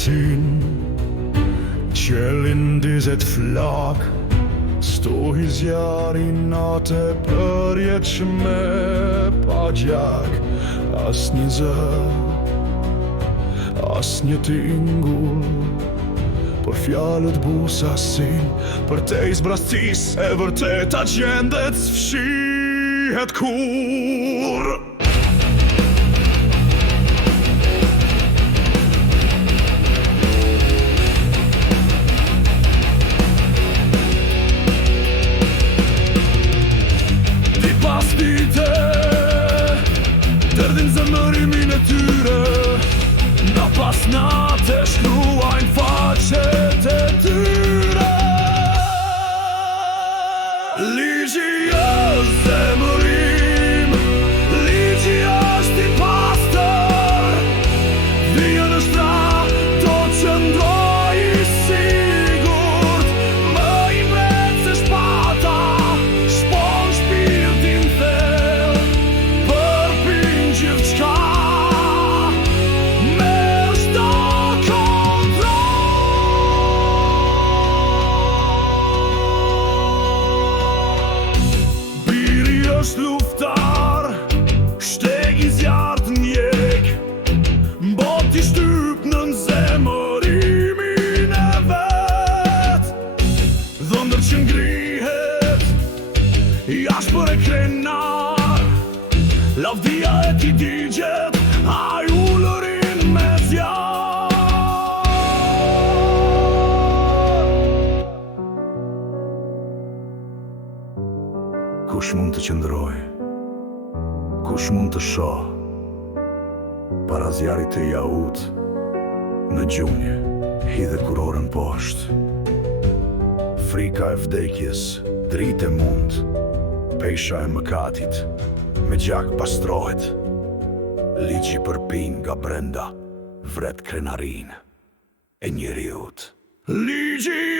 sin Qelin dizet flak Stohi zjari natë përjet që me pa gjak As një zë, as një tingull Por fjallët busasin Për te izbrastis e vërteta gjendet s'fshihet kur Derdhin zemërimin e tyre Na pas natë shkruajnë faqet e tyre Ligji është zemërim Ligji është i pastër Vijë në shtra do qëndroj i sigurt Më i mbret se shpata Shpon shpirtin thell Gjithçka me çdo kontroll Biri është luftar Shteg i zjarrt njek Mbot i shtyp në zemërimin e vet Dhëndër që ngrihet Jashtë për e krenar Lavdia e ti digjet A ullërin me zjarë Kush mund të qëndroj Kush mund të shoh Para zjarit të jaut Në gjunje Hidhe kurorën posht Frika e vdekjes Dritë e mund Pesha e mëkatit Me gjak pastrohet Ligji përpin nga brenda Vret krenarin E njeriut Ligji